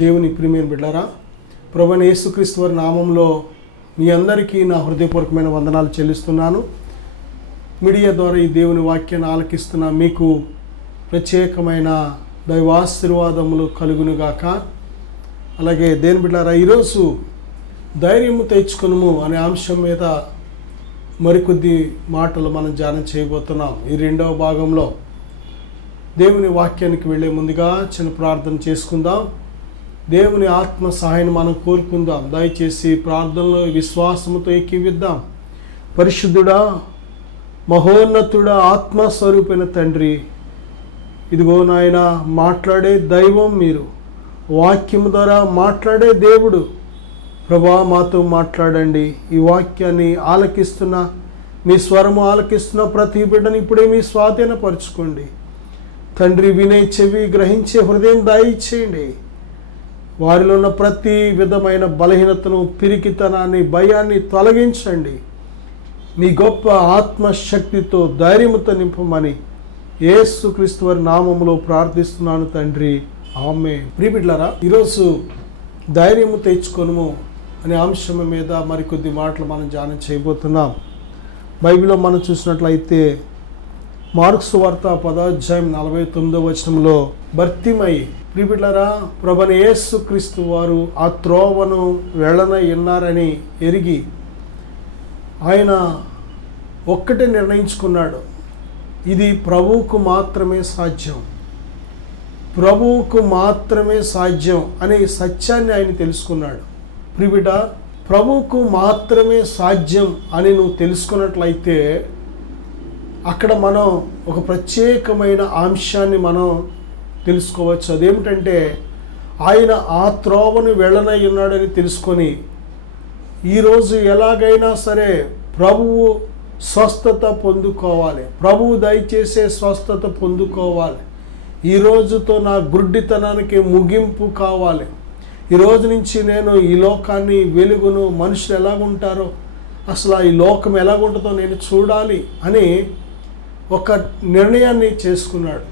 దేవుని ప్రియమైన బిడ్డలారా, ప్రభువైన యేసుక్రీస్తు వారి నామంలో మీ అందరికీ నా హృదయపూర్వకమైన వందనాలు చెల్లిస్తున్నాను. మీడియా ద్వారా ఈ దేవుని వాక్యాన్ని ఆలకిస్తున్న మీకు ప్రత్యేకమైన దైవాశీర్వాదములు కలుగునుగాక. అలాగే దేవుని బిడ్డలారా, ఈరోజు ధైర్యము తెచ్చుకొనుము అనే అంశం మీద మరికొద్ది మాటలు మనం ధ్యానం చేయబోతున్నాం. ఈ రెండవ భాగంలో దేవుని వాక్యానికి వెళ్ళే ముందుగా చిన్న ప్రార్థన చేసుకుందాం. దేవుని ఆత్మ సహాయాన్ని మనం కోరుకుందాం. దయచేసి ప్రార్థనలో విశ్వాసముతో ఏకీవిద్దాం. పరిశుద్ధుడా, మహోన్నతుడా, ఆత్మస్వరూపైన తండ్రి, ఇదిగో నాయన, మాట్లాడే దైవం మీరు, వాక్యము ద్వారా మాట్లాడే దేవుడు. ప్రభా, మాతో మాట్లాడండి. ఈ వాక్యాన్ని ఆలకిస్తున్న, మీ స్వరము ఆలకిస్తున్న ప్రతి బిడ్డని ఇప్పుడే మీ స్వాధీనపరచుకోండి తండ్రి. వినే చెవి, గ్రహించే హృదయం దయచేయండి. వారిలో ఉన్న ప్రతి విధమైన బలహీనతను, పిరికితనాన్ని, భయాన్ని తొలగించండి. మీ గొప్ప ఆత్మశక్తితో, ధైర్యముతో నింపమని యేసుక్రీస్తు వారి నామములో ప్రార్థిస్తున్నాను తండ్రి, ఆమేన్. ప్రియ బిడ్డలారా, ఈరోజు ధైర్యము తెచ్చుకొనుము అనే అంశం మీద మరికొద్ది మాటలు మనం ధ్యానం చేయబోతున్నాం. బైబిల్లో మనం చూసినట్లయితే మార్కు సువార్త 10:49 భర్తిమయి, ప్రియ బిడ్డలారా, ప్రభువైన యేసుక్రీస్తు వారు ఆ త్రోవను వెళ్ళనయ్యున్నారని ఎరిగి ఆయన ఒక్కటే నిర్ణయించుకున్నాడు. ఇది ప్రభువుకు మాత్రమే సాధ్యం, ప్రభువుకు మాత్రమే సాధ్యం అనే సత్యాన్ని ఆయన తెలుసుకున్నాడు. ప్రియ బిడ్డ, ప్రభువుకు మాత్రమే సాధ్యం అని నువ్వు తెలుసుకున్నట్లయితే అక్కడ మనం ఒక ప్రత్యేకమైన అంశాన్ని మనం తెలుసుకోవచ్చు. అదేమిటంటే, ఆయన ఆ త్రోవను వెళ్ళనై ఉన్నాడని తెలుసుకొని ఈరోజు ఎలాగైనా సరే ప్రభువు స్వస్థత పొందుకోవాలి, ప్రభువు దయచేసే స్వస్థత పొందుకోవాలి, ఈరోజుతో నా గుడ్డితనానికి ముగింపు కావాలి, ఈరోజు నుంచి నేను ఈ లోకాన్ని, వెలుగును, మనుషులు ఎలాగుంటారో, అసలు ఈ లోకం ఎలాగుంటుందో నేను చూడాలి అని ఒక నిర్ణయాన్ని చేసుకున్నాడు.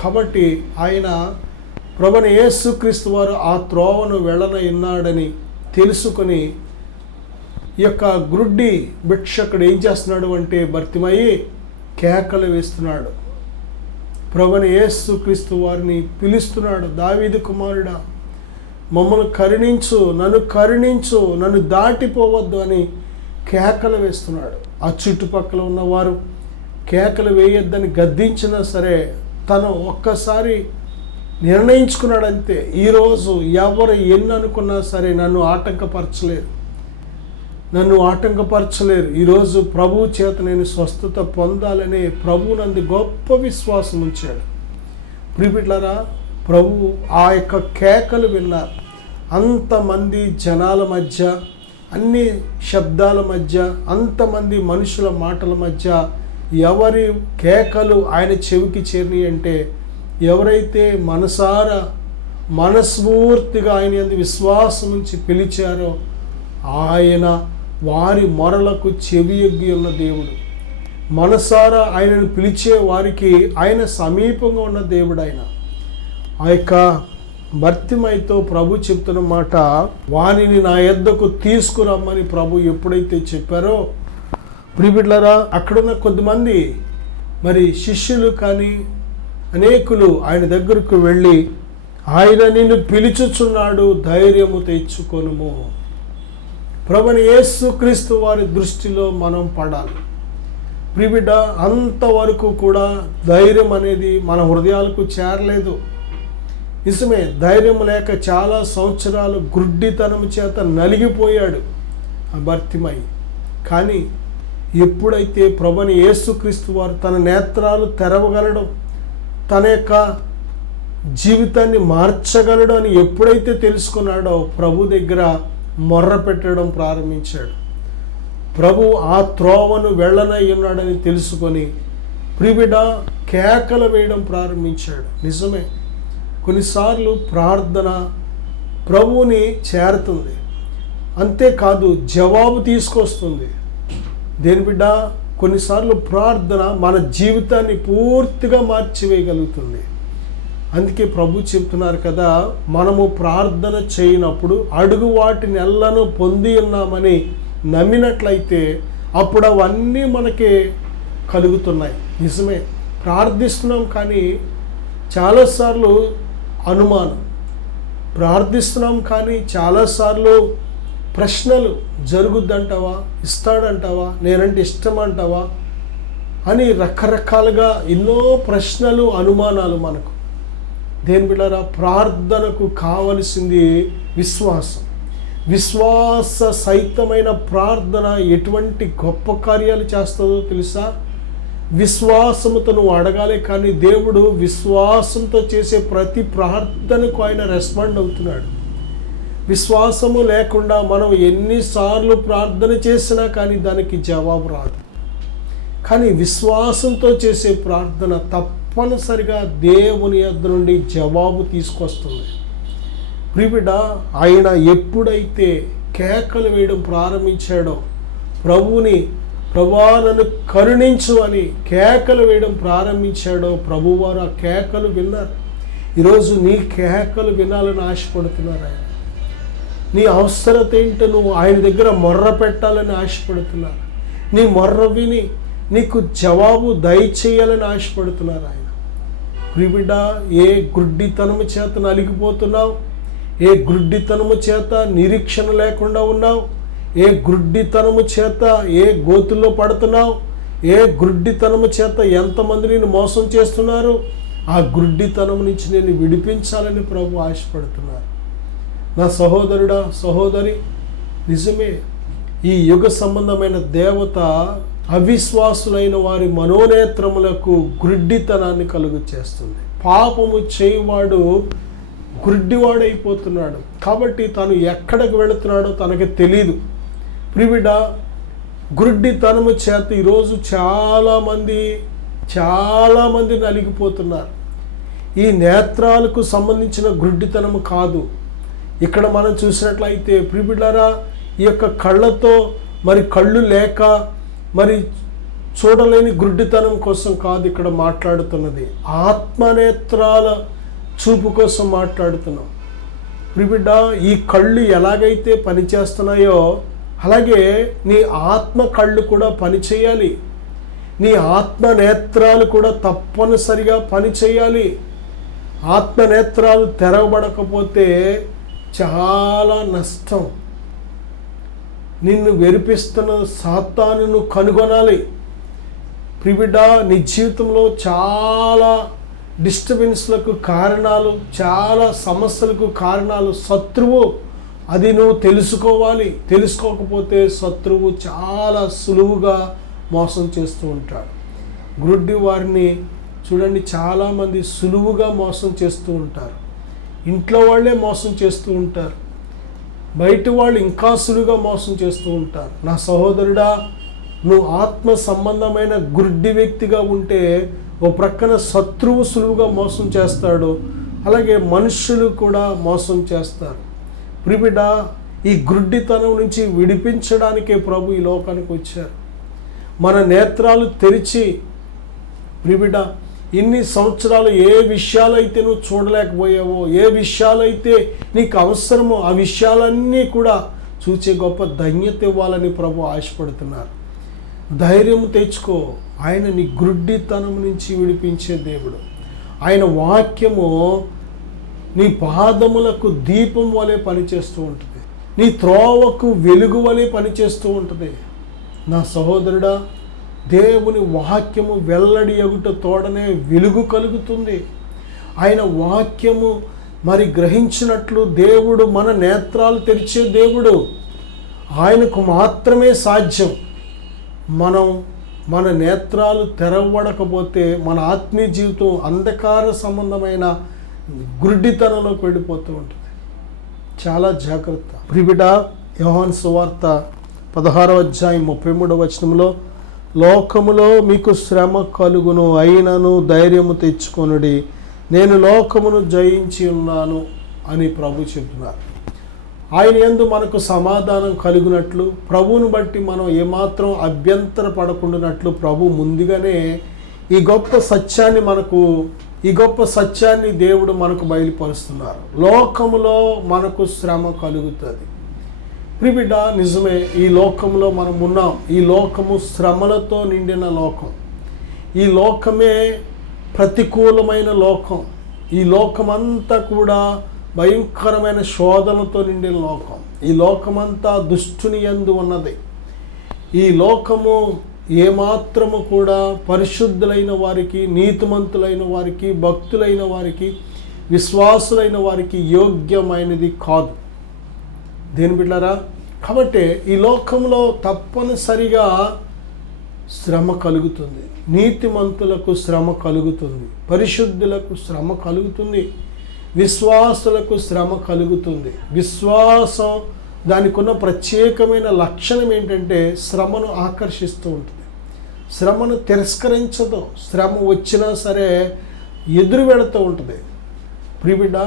కాబట్టి ఆయన ప్రభువైన యేసుక్రీస్తు వారు ఆ త్రోవను వెళ్ళనయ్యున్నాడని తెలుసుకొని ఈ యొక్క గ్రుడ్డి భిక్షకుడు ఏం చేస్తున్నాడు అంటే, భర్తిమయి కేకలు వేస్తున్నాడు. ప్రభువైన యేసుక్రీస్తు వారిని పిలుస్తున్నాడు. దావీదు కుమారుడా, మమ్మల్ని కరుణించు, నన్ను దాటిపోవద్దు అని కేకలు వేస్తున్నాడు. ఆ చుట్టుపక్కల ఉన్నవారు కేకలు వేయొద్దని గద్దించినా సరే తను ఒక్కసారి నిర్ణయించుకున్నాడంతే. ఈరోజు ఎవరు ఎన్ని అనుకున్నా సరే నన్ను ఆటంకపరచలేరు. ఈరోజు ప్రభువు చేత నేను స్వస్థత పొందాలనే ప్రభువునందు గొప్ప విశ్వాసం ఉంచాడు. ప్రియ బిడ్డలారా, ప్రభువు ఆ యొక్క కేకలు విన్నారు. అంతమంది జనాల మధ్య, అన్ని శబ్దాల మధ్య, అంతమంది మనుషుల మాటల మధ్య ఎవరి కేకలు ఆయన చెవికి చేరినాయి అంటే, ఎవరైతే మనస్ఫూర్తిగా ఆయన యందు విశ్వాసం ఉంచి పిలిచారో ఆయన వారి మొరలకు చెవియొగ్గి ఉన్న దేవుడు. మనసారా ఆయనను పిలిచే వారికి ఆయన సమీపంగా ఉన్న దేవుడు. ఆయన ఆ యొక్క భర్తిమయితో ప్రభు చెప్తున్న మాట, వానిని నా యొద్దకు తీసుకురమ్మని ప్రభు ఎప్పుడైతే చెప్పారో, ప్రియ బిడ్డలారా, అక్కడున్న కొద్దిమంది మరి శిష్యులు కానీ అనేకులు ఆయన దగ్గరకు వెళ్ళి, ఆయన నిన్ను పిలుచుచున్నాడు, ధైర్యము తెచ్చుకొనుము. ప్రభువైన యేసుక్రీస్తు వారి దృష్టిలో మనం పడాలి. ప్రియ బిడ్డ, అంతవరకు కూడా ధైర్యం అనేది మన హృదయాలకు చేరలేదు. నిజమే, ధైర్యం లేక చాలా సంవత్సరాలు గుడ్డితనం చేత నలిగిపోయాడు ఆ భర్తిమయి. కానీ ఎప్పుడైతే ప్రభువైన యేసుక్రీస్తు వారు తన నేత్రాలు తెరవగలడు, తన యొక్క జీవితాన్ని మార్చగలడు అని ఎప్పుడైతే తెలుసుకున్నాడో ప్రభు దగ్గర మొర్ర పెట్టడం ప్రారంభించాడు. ప్రభు ఆ త్రోవను వెళ్ళనై ఉన్నాడని తెలుసుకొని ప్రిబిడ కేకలు వేయడం ప్రారంభించాడు. నిజమే, కొన్నిసార్లు ప్రార్థన ప్రభువుని చేరుతుంది, అంతేకాదు జవాబు తీసుకొస్తుంది. దేని బిడ్డ, కొన్నిసార్లు ప్రార్థన మన జీవితాన్ని పూర్తిగా మార్చివేయగలుగుతుంది. అందుకే ప్రభు చెప్తున్నారు కదా, మనము ప్రార్థన చేయనప్పుడు అడుగు వాటిని ఎల్లను పొంది ఉన్నామని నమ్మినట్లయితే అప్పుడు అవన్నీ మనకి కలుగుతున్నాయి. నిజమే, ప్రార్థిస్తున్నాం కానీ చాలాసార్లు అనుమానం, ప్రార్థిస్తున్నాం కానీ చాలాసార్లు ప్రశ్నలు, జరుగుద్దంటావా, ఇస్తాడంటావా, నేనంటే ఇష్టం అంటావా అని రకరకాలుగా ఎన్నో ప్రశ్నలు, అనుమానాలు మనకు. దేని బిడ్డలారా, ప్రార్థనకు కావలసింది విశ్వాసం. విశ్వాస సహితమైన ప్రార్థన ఎటువంటి గొప్ప కార్యాలు చేస్తుందో తెలుసా? విశ్వాసముతో నువ్వు అడగాలి, కానీ దేవుడు విశ్వాసంతో చేసే ప్రతి ప్రార్థనకు ఆయన రెస్పాండ్ అవుతున్నాడు. విశ్వాసము లేకుండా మనం ఎన్నిసార్లు ప్రార్థన చేసినా కానీ దానికి జవాబు రాదు. కానీ విశ్వాసంతో చేసే ప్రార్థన తప్పనిసరిగా దేవుని యొద్ద నుండి జవాబు తీసుకొస్తుంది. ప్రియబిడ్డ, ఆయన ఎప్పుడైతే కేకలు వేయడం ప్రారంభించాడో, ప్రభువా నన్ను కరుణించు అని కేకలు వేయడం ప్రారంభించాడో, ప్రభువారు ఆ కేకలు విన్నారు. ఈరోజు నీ కేకలు వినాలని ఆశపడుతున్నారు ఆయన. నీ అవసరత ఏంటో నువ్వు ఆయన దగ్గర మొర్ర పెట్టాలని ఆశపడుతున్నారు. నీ మొర్ర విని నీకు జవాబు దయచేయాలని ఆశపడుతున్నారు ఆయన. ప్రియబిడ్డ, ఏ గుడ్డితనము చేత నలిగిపోతున్నావు? ఏ గుడ్డితనము చేత నిరీక్షణ లేకుండా ఉన్నావు? ఏ గుడ్డితనము చేత ఏ గోతుల్లో పడుతున్నావు? ఏ గుడ్డితనము చేత ఎంతమంది నేను మోసం చేస్తున్నారు? ఆ గుడ్డితనం నుంచి నేను విడిపించాలని ప్రభు ఆశపడుతున్నారు. నా సహోదరుడా, సహోదరి, నిజమే, ఈ యుగ సంబంధమైన దేవత అవిశ్వాసులైన వారి మనోనేత్రములకు గుడ్డితనాన్ని కలుగు చేస్తుంది. పాపము చేయవాడు గుడ్డివాడైపోతున్నాడు. కాబట్టి తాను ఎక్కడికి వెళుతున్నాడో తనకి తెలీదు. ప్రియబిడ్డ, గుడ్డితనము చేత ఈరోజు చాలామంది నలిగిపోతున్నారు. ఈ నేత్రాలకు సంబంధించిన గుడ్డితనము కాదు. ఇక్కడ మనం చూసినట్లయితే ప్రియబిడ్డలారా, ఈ యొక్క కళ్ళతో కళ్ళు లేక చూడలేని గుడ్డితనం కోసం కాదు ఇక్కడ మాట్లాడుతున్నది. ఆత్మనేత్రాల చూపు కోసం మాట్లాడుతున్నాం. ప్రియబిడ్డ, ఈ కళ్ళు ఎలాగైతే పనిచేస్తున్నాయో అలాగే నీ ఆత్మ కళ్ళు కూడా పనిచేయాలి. నీ ఆత్మ నేత్రాలు కూడా తప్పనిసరిగా పనిచేయాలి. ఆత్మ నేత్రాలు తెరవబడకపోతే చాలా నష్టం. నిన్ను వెరిపిస్తున్న సాతానును కనుగొనాలి. ప్రియబిడ్డ, నీ జీవితంలో చాలా డిస్టర్బెన్స్లకు కారణాలు, చాలా సమస్యలకు కారణాలు శత్రువు. అది నువ్వు తెలుసుకోవాలి. తెలుసుకోకపోతే శత్రువు చాలా సులువుగా మోసం చేస్తూ ఉంటాడు. గుడ్డి వారిని చూడండి, చాలామంది సులువుగా మోసం చేస్తూ ఉంటారు. ఇంట్లో వాళ్ళే మోసం చేస్తూ ఉంటారు, బయట వాళ్ళు ఇంకా సులువుగా మోసం చేస్తూ ఉంటారు. నా సహోదరుడా, నువ్వు ఆత్మ సంబంధమైన గుడ్డి వ్యక్తిగా ఉంటే ఓ ప్రక్కన శత్రువు సులువుగా మోసం చేస్తాడు, అలాగే మనుషులు కూడా మోసం చేస్తారు. ప్రియబిడ్డ, ఈ గుడ్డితనం నుంచి విడిపించడానికే ప్రభు ఈ లోకానికి వచ్చారు. మన నేత్రాలు తెరిచి, ప్రియబిడ్డ, ఇన్ని సంవత్సరాలు ఏ విషయాలైతే నువ్వు చూడలేకపోయావో, ఏ విషయాలైతే నీకు అవసరమో ఆ విషయాలన్నీ కూడా చూచే గొప్ప ధన్యత ఇవ్వాలని ప్రభు ఆశపడుతున్నారు. ధైర్యం తెచ్చుకో. ఆయన నీ గుడ్డితనం నుంచి విడిపించే దేవుడు. ఆయన వాక్యము నీ పాదములకు దీపం వలె పనిచేస్తూ ఉంటుంది, నీ త్రోవకు వెలుగు వలె పనిచేస్తూ ఉంటుంది. నా సహోదరుడా, దేవుని వాక్యము వెల్లడి ఎగుట తోడనే వెలుగు కలుగుతుంది. ఆయన వాక్యము గ్రహించినట్లు దేవుడు మన నేత్రాలు తెరిచే దేవుడు. ఆయనకు మాత్రమే సాధ్యం. మన నేత్రాలు తెరవబడకపోతే మన ఆత్మీయ జీవితం అంధకార సంబంధమైన గుడ్డితనంలోకి వెళ్ళిపోతూ ఉంటుంది. చాలా జాగ్రత్త. ప్రియబిడ్డ, యోహాను సువార్త 16వ అధ్యాయం 33వ వచనంలో, లోకములో మీకు శ్రమ కలుగును, అయినను ధైర్యము తెచ్చుకొనుడి, నేను లోకమును జయించి ఉన్నాను అని ప్రభు చెబుతున్నారు. ఆయన యందు మనకు సమాధానం కలుగునట్లు, ప్రభువును బట్టి మనం ఏమాత్రం అభ్యంతర పడకుండానట్లు ప్రభు ముందుగానే ఈ గొప్ప సత్యాన్ని మనకు ఈ గొప్ప సత్యాన్ని దేవుడు మనకు బయలుపరుస్తున్నారు. లోకములో మనకు శ్రమ కలుగుతుంది. ప్రియబిడ్డ, నిజమే, ఈ లోకంలో మనం ఉన్నాం. ఈ లోకము శ్రమలతో నిండిన లోకం. ఈ లోకమే ప్రతికూలమైన లోకం. ఈ లోకమంతా కూడా భయంకరమైన శోధనతో నిండిన లోకం. ఈ లోకమంతా దుష్టుని యందు ఉన్నది. ఈ లోకము ఏమాత్రము కూడా పరిశుద్ధులైన వారికి, నీతిమంతులైన వారికి, భక్తులైన వారికి, విశ్వాసులైన వారికి యోగ్యమైనది కాదు. దేని బిడ్డలారా, కాబట్టి ఈ లోకంలో తప్పనిసరిగా శ్రమ కలుగుతుంది. నీతిమంతులకు శ్రమ కలుగుతుంది, పరిశుద్ధులకు శ్రమ కలుగుతుంది, విశ్వాసులకు శ్రమ కలుగుతుంది. విశ్వాసం దానికి ఉన్న ప్రత్యేకమైన లక్షణం ఏంటంటే శ్రమను ఆకర్షిస్తూ ఉంటుంది, శ్రమను తిరస్కరించదు, శ్రమ వచ్చినా సరే ఎదురు పెడుతూ ఉంటుంది. ప్రియబిడ్డ,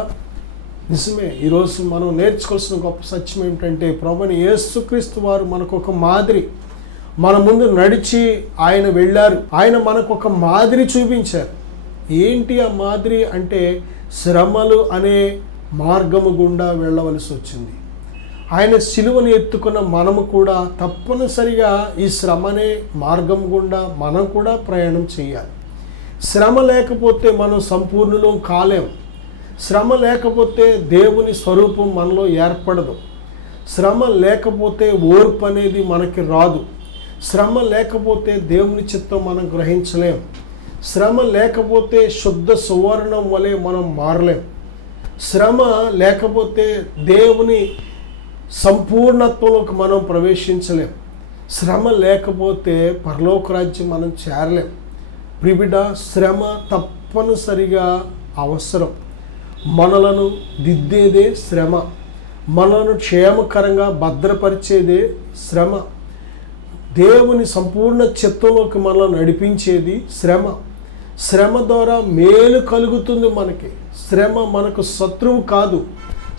నిజమే, ఈరోజు మనం నేర్చుకోవాల్సిన గొప్ప సత్యం ఏమిటంటే ప్రభువైన యేసుక్రీస్తు వారు మనకు ఒక మాదిరి. మన ముందు నడిచి ఆయన వెళ్ళారు. ఆయన మనకు ఒక మాదిరి చూపించారు. ఏంటి ఆ మాదిరి అంటే శ్రమలు అనే మార్గము గుండా వెళ్ళవలసి వచ్చింది. ఆయన సిలువను ఎత్తుకున్న మనము కూడా తప్పనిసరిగా ఈ శ్రమ అనే మార్గం గుండా మనం కూడా ప్రయాణం చేయాలి. శ్రమ లేకపోతే మనం సంపూర్ణులు కాలేం. శ్రమ లేకపోతే దేవుని స్వరూపం మనలో ఏర్పడదు. శ్రమ లేకపోతే ఓర్పు అనేది మనకి రాదు. శ్రమ లేకపోతే దేవుని చిత్తం మనం గ్రహించలేం. శ్రమ లేకపోతే శుద్ధ సువర్ణం వలె మనం మారలేం. శ్రమ లేకపోతే దేవుని సంపూర్ణత్వంలోకి మనం ప్రవేశించలేం. శ్రమ లేకపోతే పరలోక రాజ్యం మనం చేరలేం. ప్రియబిడ్డ, శ్రమ తప్పనిసరిగా అవసరం. మనలను దిద్దేదే శ్రమ, మనలను క్షేమకరంగా భద్రపరిచేదే శ్రమ, దేవుని సంపూర్ణ చిత్తంలోకి మనల్ని నడిపించేది శ్రమ. శ్రమ ద్వారా మేలు కలుగుతుంది మనకి. శ్రమ మనకు శత్రువు కాదు.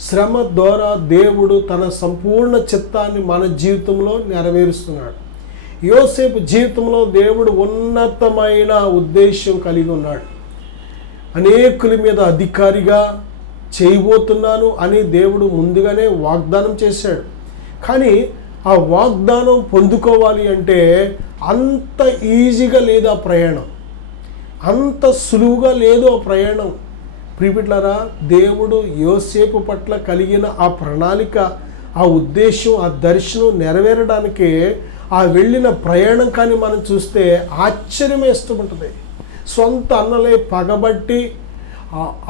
శ్రమ ద్వారా దేవుడు తన సంపూర్ణ చిత్తాన్ని మన జీవితంలో నెరవేరుస్తున్నాడు. యోసేపు జీవితంలో దేవుడు ఉన్నతమైన ఉద్దేశం కలిగి ఉన్నాడు. అనేకుల మీద అధికారిగా చేయబోతున్నాను అని దేవుడు ముందుగానే వాగ్దానం చేశాడు. కానీ ఆ వాగ్దానం పొందుకోవాలి అంటే అంత ఈజీగా లేదు ఆ ప్రయాణం, అంత సులువుగా లేదు ఆ ప్రయాణం. ప్రియబిడ్డలారా, దేవుడు యోసేపు పట్ల కలిగిన ఆ ప్రణాళిక, ఆ ఉద్దేశం, ఆ దర్శనం నెరవేరడానికే ఆ వెళ్ళిన ప్రయాణం కానీ మనం చూస్తే ఆశ్చర్యమేస్తూ సొంత అన్నలే పగబట్టి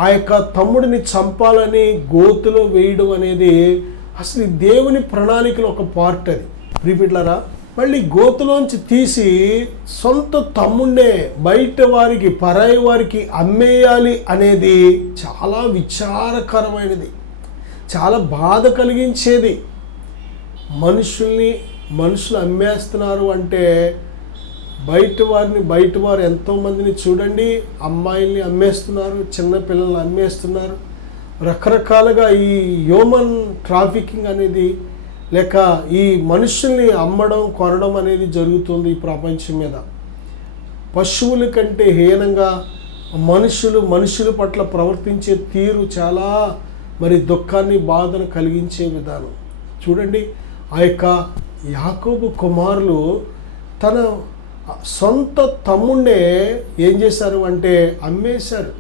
ఆ యొక్క తమ్ముడిని చంపాలని గోతులో వేయడం అనేది అసలు దేవుని ప్రణాళికలో ఒక పార్ట్. అది ప్రియబిడ్డలారా, మళ్ళీ గోతులోంచి తీసి సొంత తమ్ముడే బయట వారికి, పరాయి వారికి అమ్మేయాలి అనేది చాలా విచారకరమైనది, చాలా బాధ కలిగించేది. మనుషులు అమ్మేస్తున్నారు అంటే బయట వారు ఎంతోమందిని చూడండి, అమ్మాయిల్ని అమ్మేస్తున్నారు, చిన్నపిల్లల్ని అమ్మేస్తున్నారు. రకరకాలుగా ఈ హ్యూమన్ ట్రాఫికింగ్ అనేది, లేక ఈ మనుషుల్ని అమ్మడం, కొనడం అనేది జరుగుతుంది ఈ ప్రపంచం మీద. పశువుల కంటే హీనంగా మనుషుల పట్ల ప్రవర్తించే తీరు చాలా దుఃఖాన్ని, బాధను కలిగించే విధానం. చూడండి, ఆ యొక్క యాకోబు కుమారులు తన సొంత తమ్ముడే ఏం చేశారు అంటే అమ్మేశారు.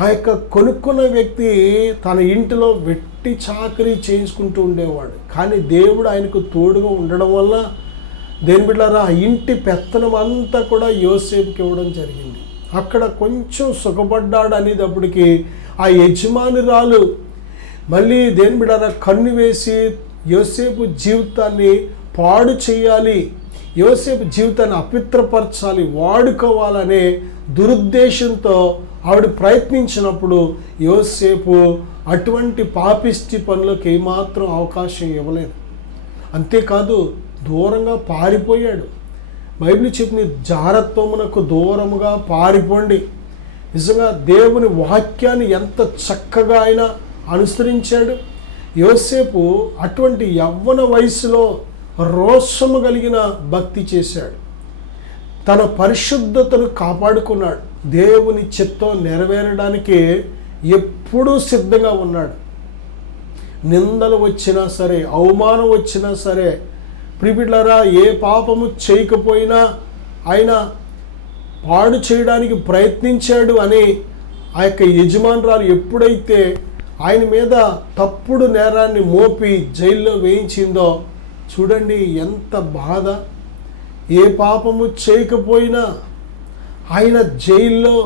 ఆ యొక్క కొనుక్కున్న వ్యక్తి తన ఇంటిలో వెట్టి చాకరీ చేయించుకుంటూ ఉండేవాడు. కానీ దేవుడు ఆయనకు తోడుగా ఉండడం వల్ల దేని బిడ్డలారా, ఆ ఇంటి పెత్తనం అంతా కూడా యోసేపుకి ఇవ్వడం జరిగింది. అక్కడ కొంచెం సుఖపడ్డాడు అనేటప్పటికీ ఆ యజమానురాలు మళ్ళీ దేని బిడ్డలారా కన్ను వేసి యోసేపు జీవితాన్ని పాడు చేయాలి, యోసేపు జీవితాన్ని అపవిత్రపరచాలి, వాడుకోవాలనే దురుద్దేశంతో ఆవిడ ప్రయత్నించినప్పుడు యోసేపు అటువంటి పాపిష్టి పనులకు ఏమాత్రం అవకాశం ఇవ్వలేదు. అంతేకాదు, దూరంగా పారిపోయాడు. బైబిల్ చెప్పింది, జారత్వమునకు దూరముగా పారిపోండి. నిజంగా దేవుని వాక్యాన్ని ఎంత చక్కగా ఆయన అనుసరించాడు. యోసేపు అటువంటి యవ్వన వయసులో రోషము కలిగిన భక్తి చేశాడు. తన పరిశుద్ధతను కాపాడుకున్నాడు. దేవుని చిత్తం నెరవేరడానికి ఎప్పుడూ సిద్ధంగా ఉన్నాడు. నిందలు వచ్చినా సరే, అవమానం వచ్చినా సరే, ప్రియబిడ్డలారా, ఏ పాపము చేయకపోయినా ఆయన పాడు చేయడానికి ప్రయత్నించాడు అని ఆ యొక్క యజమానురాలు ఎప్పుడైతే ఆయన మీద తప్పుడు నేరాన్ని మోపి జైల్లో వేయించిందో చూడండి ఎంత బాధ. ఏ పాపము చేయకపోయినా ఆయన జైల్లో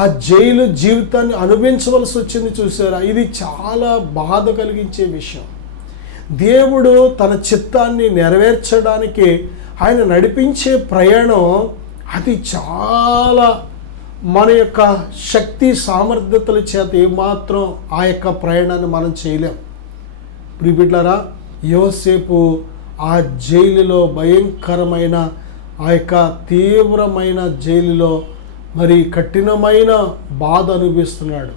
ఆ జైలు జీవితాన్ని అనుభవించవలసి వచ్చింది. చూసారా, ఇది చాలా బాధ కలిగించే విషయం. దేవుడు తన చిత్తాన్ని నెరవేర్చడానికి ఆయన నడిపించే ప్రయాణం అది చాలా మన యొక్క శక్తి సామర్థ్యతల చేత ఏమాత్రం ఆ యొక్క ప్రయాణాన్ని మనం చేయలేం. ప్రియబిడ్డలారా, యోసేపు ఆ జైలులో భయంకరమైన ఆ యొక్క తీవ్రమైన జైలులో మరి కఠినమైన బాధ అనుభవిస్తున్నాడు.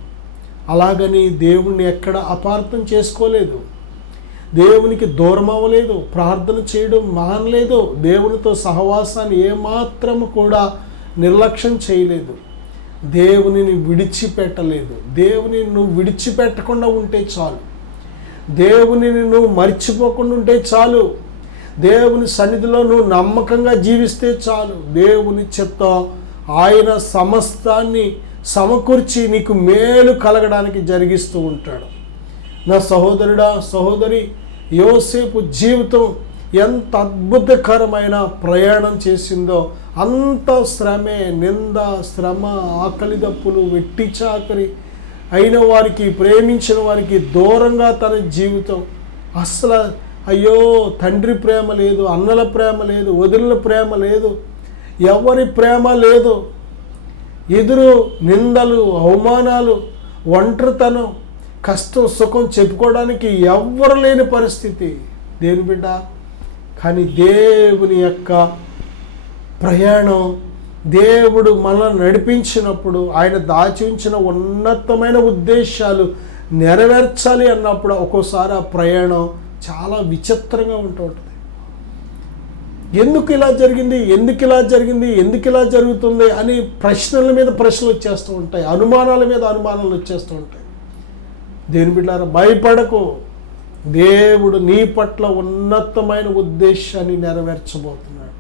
అలాగని దేవుణ్ణి ఎక్కడ అపార్థం చేసుకోలేదు, దేవునికి దూరం అవ్వలేదు, ప్రార్థన చేయడం మానలేదు, దేవునితో సహవాసాన్ని ఏమాత్రము కూడా నిర్లక్ష్యం చేయలేదు, దేవునిని విడిచిపెట్టలేదు. దేవుని నువ్వు విడిచిపెట్టకుండా ఉంటే చాలు, దేవునిని నువ్వు మర్చిపోకుండా ఉంటే చాలు, దేవుని సన్నిధిలో నువ్వు నమ్మకంగా జీవిస్తే చాలు. దేవుని చిత్తం ఆయన సమస్తాన్ని సమకూర్చి నీకు మేలు కలగడానికి జరిగిస్తూ ఉంటాడు. నా సహోదరుడా, సహోదరి, యోసేపు జీవితం ఎంత అద్భుతకరమైన ప్రయాణం చేసిందో అంత శ్రమే, నింద, శ్రమ, ఆకలి దప్పులు, వెట్టి చాకరి అయిన వారికి, ప్రేమించిన వారికి దూరంగా తన జీవితం. అసలు అయ్యో తండ్రి ప్రేమ లేదు, అన్నల ప్రేమ లేదు, వదిలిన ప్రేమ లేదు, ఎవరి ప్రేమ లేదు, ఎదురు నిందలు, అవమానాలు, ఒంటరితనం, కష్టం, సుఖం చెప్పుకోవడానికి ఎవ్వరు లేని పరిస్థితి. దేని బిడ్డ, కానీ దేవుని యొక్క ప్రయాణం, దేవుడు మనల్ని నడిపించినప్పుడు ఆయన దాచి ఉంచిన ఉన్నతమైన ఉద్దేశాలు నెరవేర్చాలి అన్నప్పుడు ఒక్కోసారి ఆ ప్రయాణం చాలా విచిత్రంగా ఉంటుంది. ఎందుకు ఇలా జరిగింది, ఎందుకు ఇలా జరిగింది, ఎందుకు ఇలా జరుగుతుంది అని ప్రశ్నల మీద ప్రశ్నలు వచ్చేస్తూ ఉంటాయి, అనుమానాల మీద అనుమానాలు వచ్చేస్తూ ఉంటాయి. దేని బిడ్డారా, భయపడకు, దేవుడు నీ పట్ల ఉన్నతమైన ఉద్దేశాన్ని నెరవేర్చబోతున్నాడు.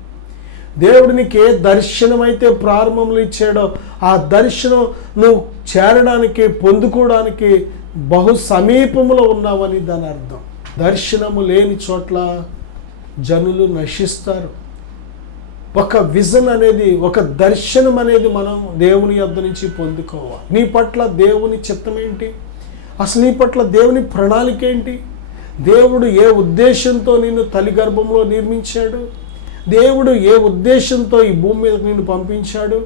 దేవుడు నీకు ఏ దర్శనం అయితే ప్రారంభంలో ఇచ్చాడో ఆ దర్శనం నువ్వు చేరడానికి, పొందుకోవడానికి బహు సమీపంలో ఉన్నావని దాని అర్థం. దర్శనము లేని చోట్ల జనులు నశిస్తారు. ఒక విజన్ అనేది, ఒక దర్శనం అనేది మనం దేవుని యొద్ద నుంచి పొందుకోవాలి. నీ పట్ల దేవుని చిత్తం ఏంటి, అసలు నీ పట్ల దేవుని ప్రణాళిక ఏంటి, దేవుడు ఏ ఉద్దేశంతో నిన్ను తల్లి గర్భంలో నిర్మించాడు, దేవుడు ఏ ఉద్దేశంతో ఈ భూమి మీద నిన్ను పంపించాడు,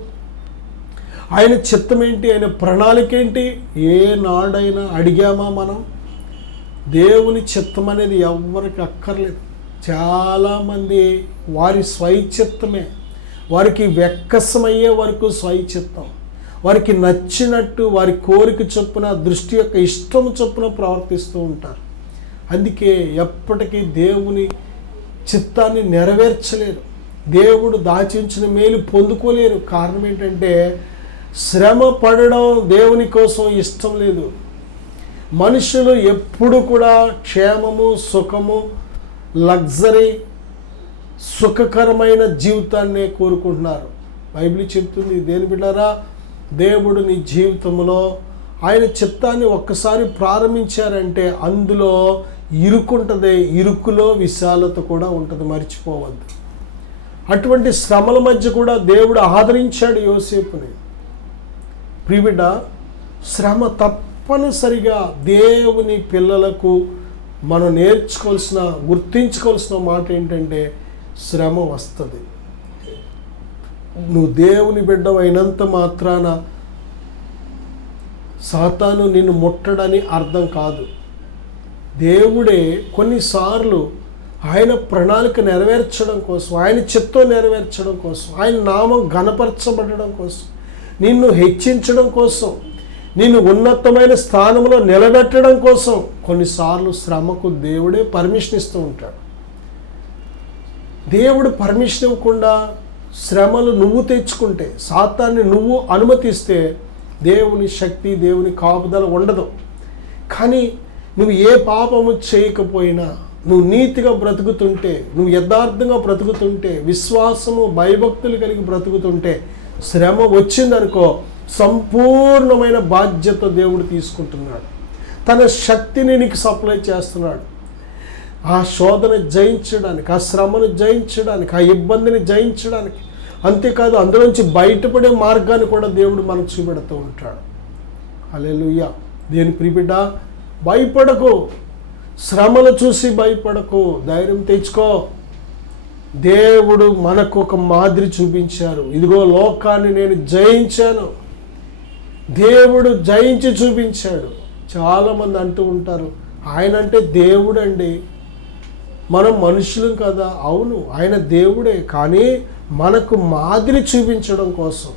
ఆయన చిత్తం ఏంటి, ఆయన ప్రణాళిక ఏంటి, ఏ నాడైనా అడిగామా మనం? దేవుని చిత్తం అనేది ఎవరికి అక్కర్లేదు. చాలామంది వారి స్వైచిత్తమే, వారికి వెక్కసమయ్యే వరకు స్వైచిత్తం, వారికి నచ్చినట్టు వారి కోరిక చొప్పున, దృష్టి యొక్క ఇష్టం చొప్పున ప్రవర్తిస్తూ ఉంటారు. అందుకే ఎప్పటికీ దేవుని చిత్తాన్ని నెరవేర్చలేరు, దేవుడు దాచించిన మేలు పొందుకోలేరు. కారణం ఏంటంటే శ్రమ పడడం దేవుని కోసం ఇష్టం లేదు. మనుషులు ఎప్పుడు కూడా క్షేమము, సుఖము, లగ్జరీ, సుఖకరమైన జీవితాన్నే కోరుకుంటున్నారు. బైబిల్ చెప్తుంది. దేని బిడ్డారా, దేవుడు నీ జీవితంలో ఆయన చిత్తాన్ని ఒక్కసారి ప్రారంభించారంటే అందులో ఇరుకుంటుంది, ఇరుకులో విశాలత కూడా ఉంటుంది, మర్చిపోవద్దు. అటువంటి శ్రమల మధ్య కూడా దేవుడు ఆదరించాడు యోసేపుని. ప్రియబిడ్డ, శ్రమ తప్పనిసరిగా దేవుని పిల్లలకు మనం నేర్చుకోవాల్సిన, గుర్తించుకోవాల్సిన మాట ఏంటంటే శ్రమ వస్తుంది. నువ్వు దేవుని బిడ్డవు అయినంత మాత్రాన సాతాను నిన్ను ముట్టడని అర్థం కాదు. దేవుడే కొన్నిసార్లు ఆయన ప్రణాళిక నెరవేర్చడం కోసం, ఆయన చిత్తం నెరవేర్చడం కోసం, ఆయన నామం ఘనపరచబడడం కోసం, నిన్ను హెచ్చించడం కోసం, నిన్ను ఉన్నతమైన స్థానంలో నిలబెట్టడం కోసం కొన్నిసార్లు శ్రమకు దేవుడే పర్మిషన్ ఇస్తూ ఉంటాడు. దేవుడు పర్మిషన్ ఇవ్వకుండా శ్రమలు నువ్వు తెచ్చుకుంటే, సాతాన్ని నువ్వు అనుమతిస్తే దేవుని శక్తి, దేవుని కాపుదల ఉండదు. కానీ నువ్వు ఏ పాపము చేయకపోయినా, నువ్వు నీతిగా బ్రతుకుతుంటే, నువ్వు యథార్థంగా బ్రతుకుతుంటే, విశ్వాసము భయభక్తులు కలిగి బ్రతుకుతుంటే, శ్రమ వచ్చిందనుకో సంపూర్ణమైన బాధ్యత దేవుడు తీసుకుంటున్నాడు. తన శక్తిని నీకు సప్లై చేస్తున్నాడు. ఆ శోధన జయించడానికి, ఆ శ్రమను జయించడానికి, ఆ ఇబ్బందిని జయించడానికి. అంతేకాదు అందులోంచి బయటపడే మార్గాన్ని కూడా దేవుడు మనకు చూపెడుతూ ఉంటాడు. హల్లెలూయా. దేని ప్రియబిడ్డ, భయపడకు, శ్రమలు చూసి భయపడకు, ధైర్యం తెచ్చుకో. దేవుడు మనకు ఒక మాదిరి చూపించారు. ఇదిగో లోకాన్ని నేను జయించాను. దేవుడు జయించి చూపించాడు. చాలామంది అంటూ ఉంటారు, ఆయన అంటే దేవుడు అండి, మనం మనుషులం కదా. అవును, ఆయన దేవుడే. కానీ మనకు మాదిరి చూపించడం కోసం,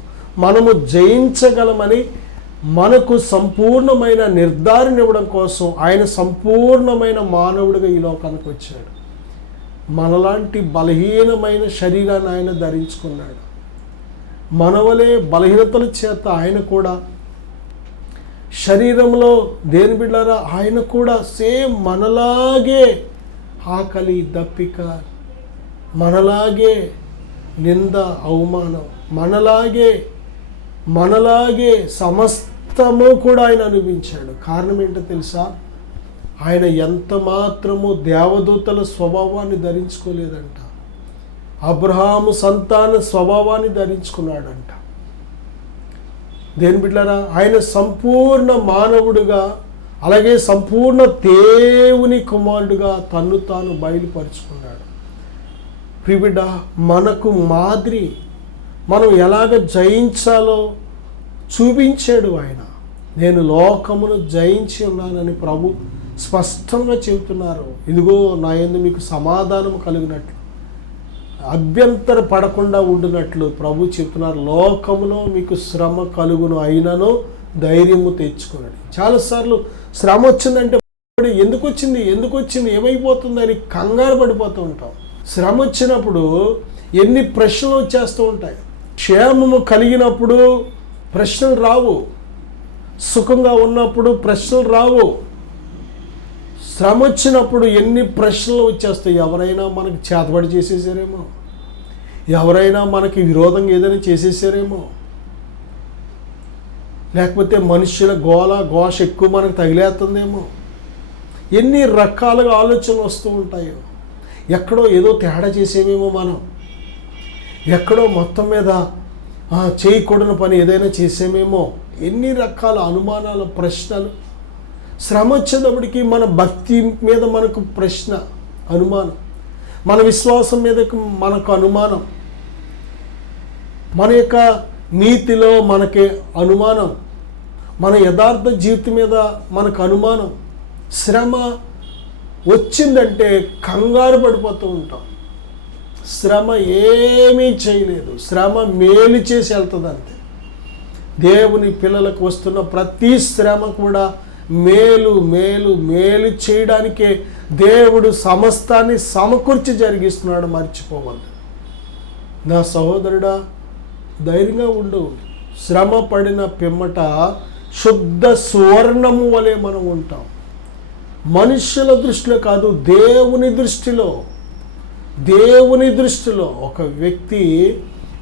మనము జయించగలమని మనకు సంపూర్ణమైన నిర్ధారణ ఇవ్వడం కోసం ఆయన సంపూర్ణమైన మానవుడిగా ఈ లోకానికి వచ్చాడు. మనలాంటి బలహీనమైన శరీరాన్ని ఆయన ధరించుకున్నాడు. మనవలే బలహీనతల చేత ఆయన కూడా శరీరంలో, దేని బిడ్డారా, ఆయన కూడా సేమ్ మనలాగే ఆకలి, దప్పిక, మనలాగే నింద, అవమానం, మనలాగే సమస్తము కూడా ఆయన అనుభవించాడు. కారణం ఏంటో తెలుసా? ఆయన ఎంత మాత్రము దేవదూతల స్వభావాన్ని ధరించుకోలేదంట. అబ్రహాము సంతాన స్వభావాన్ని ధరించుకున్నాడంట. దేని బిడ్డలారా, ఆయన సంపూర్ణ మానవుడిగా, అలాగే సంపూర్ణ దేవుని కుమారుడుగా తన్ను తాను బయలుపరుచుకున్నాడు. ప్రియబిడ్డ, మనకు మాదిరి, మనం ఎలాగ జయించాలో చూపించాడు ఆయన. నేను లోకమును జయించి ఉన్నానని ప్రభు స్పష్టంగా చెబుతున్నారు. ఇదిగో నా యందు మీకు సమాధానం కలిగినట్లు, అభ్యంతర పడకుండా ఉండినట్లు ప్రభు చెప్తున్నారు. లోకములో మీకు శ్రమ కలుగును, అయినను ధైర్యము తెచ్చుకోండి. చాలాసార్లు శ్రమ వచ్చిందంటే ఎందుకు వచ్చింది ఏమైపోతుంది అని కంగారు పడిపోతూ ఉంటాం. శ్రమ వచ్చినప్పుడు ఎన్ని ప్రశ్నలు వచ్చేస్తూ ఉంటాయి. క్షేమము కలిగినప్పుడు ప్రశ్నలు రావు, సుఖంగా ఉన్నప్పుడు ప్రశ్నలు రావు. శ్రమ వచ్చినప్పుడు ఎన్ని ప్రశ్నలు వచ్చేస్తాయి. ఎవరైనా మనకి చేతబడి చేసేసారేమో, ఎవరైనా మనకి విరోధంగా ఏదైనా చేసేసారేమో, లేకపోతే మనుషుల ఘోష ఎక్కువ మనకు తగిలేస్తుందేమో. ఎన్ని రకాలుగా ఆలోచనలు వస్తూ ఉంటాయో. ఎక్కడో ఏదో తేడా చేసేమేమో, మనం ఎక్కడో మొత్తం మీద చేయకూడని పని ఏదైనా చేసేమేమో. ఎన్ని రకాల అనుమానాలు, ప్రశ్నలు. శ్రమ వచ్చేటప్పటికి మన భక్తి మీద మనకు ప్రశ్న, అనుమానం, మన విశ్వాసం మీద మనకు అనుమానం, మన యొక్క నీతిలో మనకి అనుమానం, మన యథార్థ జీవితం మీద మనకు అనుమానం. శ్రమ వచ్చిందంటే కంగారు పడిపోతూ ఉంటాం. శ్రమ ఏమీ చేయలేదు, శ్రమ మేలు చేసి వెళ్తుంది అంతే. దేవుని పిల్లలకు వస్తున్న ప్రతి శ్రమ కూడా మేలు మేలు మేలు చేయడానికే దేవుడు సమస్తాన్ని సమకూర్చి జరిగిస్తున్నాడు. మర్చిపోవద్దు. నా సహోదరుడా, ధైర్యంగా ఉండు. శ్రమ పడిన పిమ్మట శుద్ధ సువర్ణము వలె మనం ఉంటాం. మనుషుల దృష్టిలో కాదు, దేవుని దృష్టిలో ఒక వ్యక్తి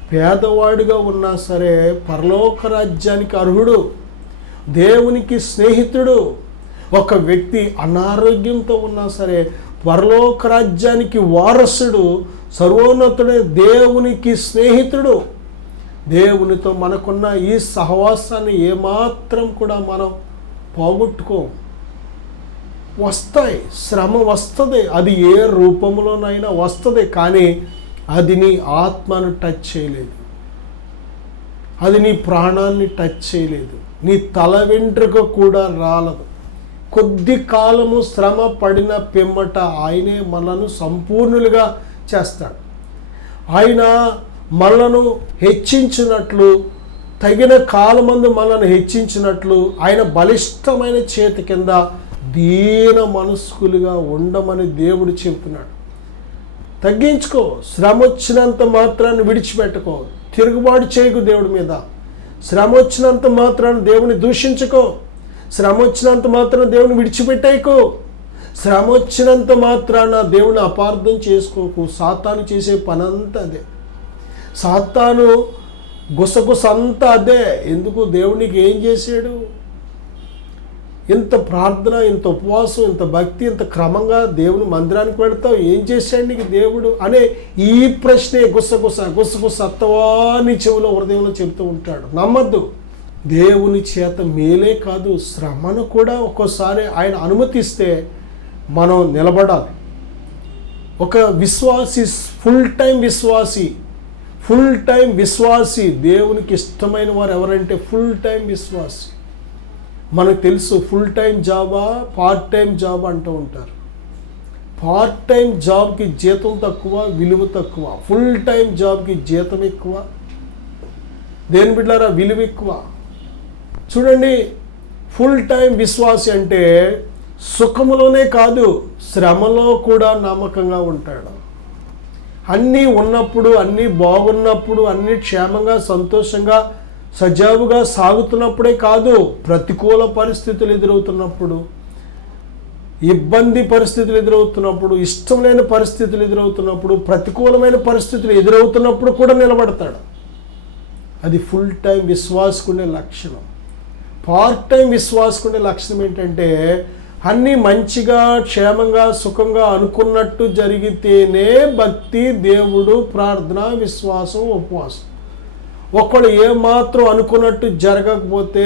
పేదవాడిగా ఉన్నా సరే పరలోక రాజ్యానికి అర్హుడు, దేవునికి స్నేహితుడు. ఒక వ్యక్తి అనారోగ్యంతో ఉన్నా సరే పరలోక రాజ్యానికి వారసుడు, సర్వోన్నతుడే, దేవునికి స్నేహితుడు. దేవునితో మనకున్న ఈ సహవాసాన్ని ఏమాత్రం కూడా మనం పోగొట్టుకోం. వస్తాయి, శ్రమ వస్తుంది, అది ఏ రూపంలోనైనా వస్తుంది. కానీ అది నీ ఆత్మను టచ్ చేయలేదు, అది నీ ప్రాణాన్ని టచ్ చేయలేదు, నీ తల వెంట్రుక కూడా రాలదు. కొద్ది కాలము శ్రమ పడిన పిమ్మట ఆయనే మనలను సంపూర్ణులుగా చేస్తాడు. ఆయన మనలను హెచ్చించినట్లు, తగిన కాలమందు మనల్ని హెచ్చించినట్లు ఆయన బలిష్టమైన చేతి కింద దీన మనస్కులుగా ఉండమని దేవుడు చెబుతున్నాడు. తగ్గించుకో. శ్రమ వచ్చినంత మాత్రాన్ని విడిచిపెట్టుకో. తిరుగుబాటు చేయకు దేవుడి మీద. శ్రమ వచ్చినంత మాత్రాన్ని దేవుని దూషించుకో. శ్రమ వచ్చినంత మాత్రాన దేవుని విడిచిపెట్టేయకు. శ్రమ వచ్చినంత మాత్రాన దేవుని అపార్థం చేసుకోకు. సాతాను చేసే పనంతా అదే. సాతాను గుసగుస అంతా అదే. ఎందుకు? దేవునికి ఏం చేశాడు? ఇంత ప్రార్థన, ఇంత ఉపవాసం, ఇంత భక్తి, ఇంత క్రమంగా దేవుని మందిరానికి వెళతావు, ఏం చేశాడు నీకు దేవుడు అనే ఈ ప్రశ్నే గుసగుస అత్తవాని చెవిలో హృదయంలో చెబుతూ ఉంటాడు. నమ్మద్దు. దేవుని చేత మేలే కాదు, శ్రమను కూడా ఒక్కోసారి ఆయన అనుమతిస్తే మనం నిలబడాలి. ఒక విశ్వాసి, ఫుల్ టైం విశ్వాసి, దేవునికి ఇష్టమైన వారు ఎవరంటే ఫుల్ టైం విశ్వాసి. మనకు తెలుసు ఫుల్ టైం జాబా, పార్ట్ టైం జాబ్ అంటూ ఉంటారు. పార్ట్ టైం జాబ్కి జీతం తక్కువ, విలువ తక్కువ. ఫుల్ టైం జాబ్కి జీతం ఎక్కువ, దేని బిడ్డారా విలువ ఎక్కువ. చూడండి, ఫుల్ టైం విశ్వాసి అంటే సుఖములోనే కాదు, శ్రమలో కూడా నమ్మకంగా ఉంటాడు. అన్నీ ఉన్నప్పుడు, అన్నీ బాగున్నప్పుడు, అన్నీ క్షేమంగా, సంతోషంగా, సజావుగా సాగుతున్నప్పుడే కాదు, ప్రతికూల పరిస్థితులు ఎదురవుతున్నప్పుడు, ఇబ్బంది పరిస్థితులు ఎదురవుతున్నప్పుడు, ఇష్టం లేని పరిస్థితులు ఎదురవుతున్నప్పుడు, ప్రతికూలమైన పరిస్థితులు ఎదురవుతున్నప్పుడు కూడా నిలబడతాడు. అది ఫుల్ టైం విశ్వాసకుండే లక్షణం. పార్ట్ టైం విశ్వాసకుండే లక్షణం ఏంటంటే అన్నీ మంచిగా, క్షేమంగా, సుఖంగా అనుకున్నట్టు జరిగితేనే భక్తి, దేవుడు, ప్రార్థన, విశ్వాసం, ఉపవాసం. ఒకళ్ళు ఏమాత్రం అనుకున్నట్టు జరగకపోతే,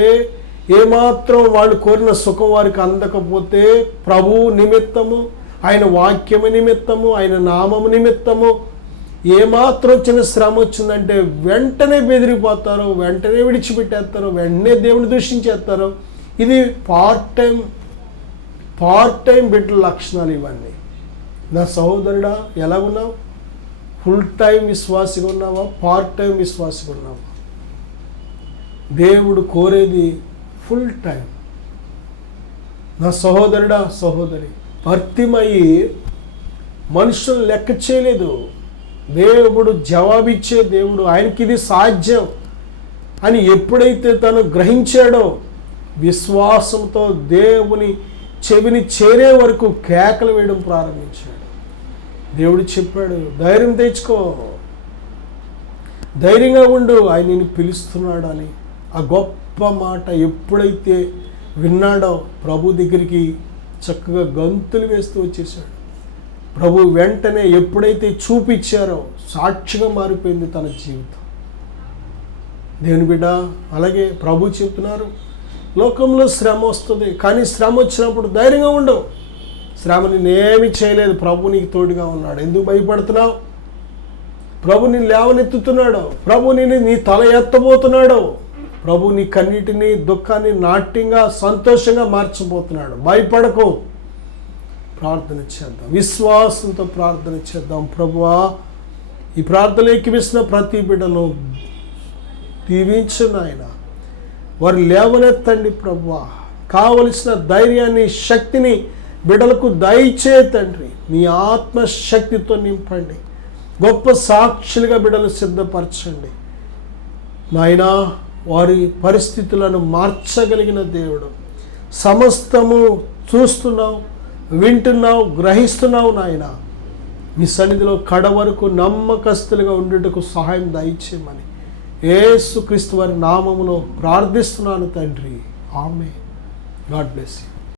ఏమాత్రం వాళ్ళు కోరిన సుఖం వారికి అందకపోతే, ప్రభువు నిమిత్తము, ఆయన వాక్యము నిమిత్తము, ఆయన నామము నిమిత్తము ఏమాత్రం చిన్న శ్రమ వచ్చిందంటే వెంటనే బెదిరిపోతారు, వెంటనే విడిచిపెట్టేస్తారు, వెంటనే దేవుని దూషించేస్తారు. ఇది పార్ట్ టైం బిడ్డల లక్షణాలు ఇవన్నీ. నా సహోదరుడా, ఎలా ఉన్నావు? ఫుల్ టైం విశ్వాసిగా ఉన్నావా? పార్ట్ టైం విశ్వాసిగా ఉన్నావా? దేవుడు కోరేది ఫుల్ టైం. నా సహోదరుడా, సహోదరి, భర్తిమయ్యి మనుషులు లెక్క చేయలేదు. దేవుడు జవాబిచ్చే దేవుడు. ఆయనకి ఇది సాధ్యం అని ఎప్పుడైతే తను గ్రహించాడో, విశ్వాసంతో దేవుని చెవిని చేరే వరకు కేకలు వేయడం ప్రారంభించాడు. దేవుడు చెప్పాడు, ధైర్యం తెచ్చుకో, ధైర్యంగా ఉండు, ఆయన నిన్ను పిలుస్తున్నాడు అని. ఆ గొప్ప మాట ఎప్పుడైతే విన్నాడో ప్రభు దగ్గరికి చక్కగా గంతులు వేస్తూ వచ్చేసాడు. ప్రభు వెంటనే ఎప్పుడైతే చూపించారో సాక్షిగా మారిపోయింది తన జీవితం. దేవుని బిడ్డ, అలాగే ప్రభు చెప్తున్నారు, లోకంలో శ్రమ వస్తుంది, కానీ శ్రమ వచ్చినప్పుడు ధైర్యంగా ఉండవు. శ్రమ నేనేమి చేయలేదు, ప్రభు నీకు తోడుగా ఉన్నాడు. ఎందుకు భయపడుతున్నావు? ప్రభు నిన్ను లేవనెత్తుతున్నాడు. ప్రభు నిన్ను నీ తల ఎత్తబోతున్నాడు. ప్రభు నీ కన్నిటిని, దుఃఖాన్ని నాట్యంగా, సంతోషంగా మార్చబోతున్నాడు. భయపడకు. ప్రార్థన చేద్దాం, విశ్వాసంతో ప్రార్థన చేద్దాం. ప్రభువా, ఈ ప్రార్థనలు ఎక్కిపిస్తున్న ప్రతి బిడ్డను దీవించు నాయన. వారు లేవనెత్తండి ప్రభువా. కావలసిన ధైర్యాన్ని, శక్తిని బిడ్డలకు దయచే తండ్రి. నీ ఆత్మశక్తితో నింపండి. గొప్ప సాక్షులుగా బిడ్డలు సిద్ధపరచండి నాయనా. వారి పరిస్థితులను మార్చగలిగిన దేవుడు. సమస్తము చూస్తున్నావు, వింటున్నావు, గ్రహిస్తున్నావు నాయన. మీ సన్నిధిలో కడ వరకు నమ్మకస్తులుగా ఉండుటకు సహాయం దయచేయమని యేసుక్రీస్తు వారి నామములో ప్రార్థిస్తున్నాను తండ్రి. ఆమేన్. God bless you.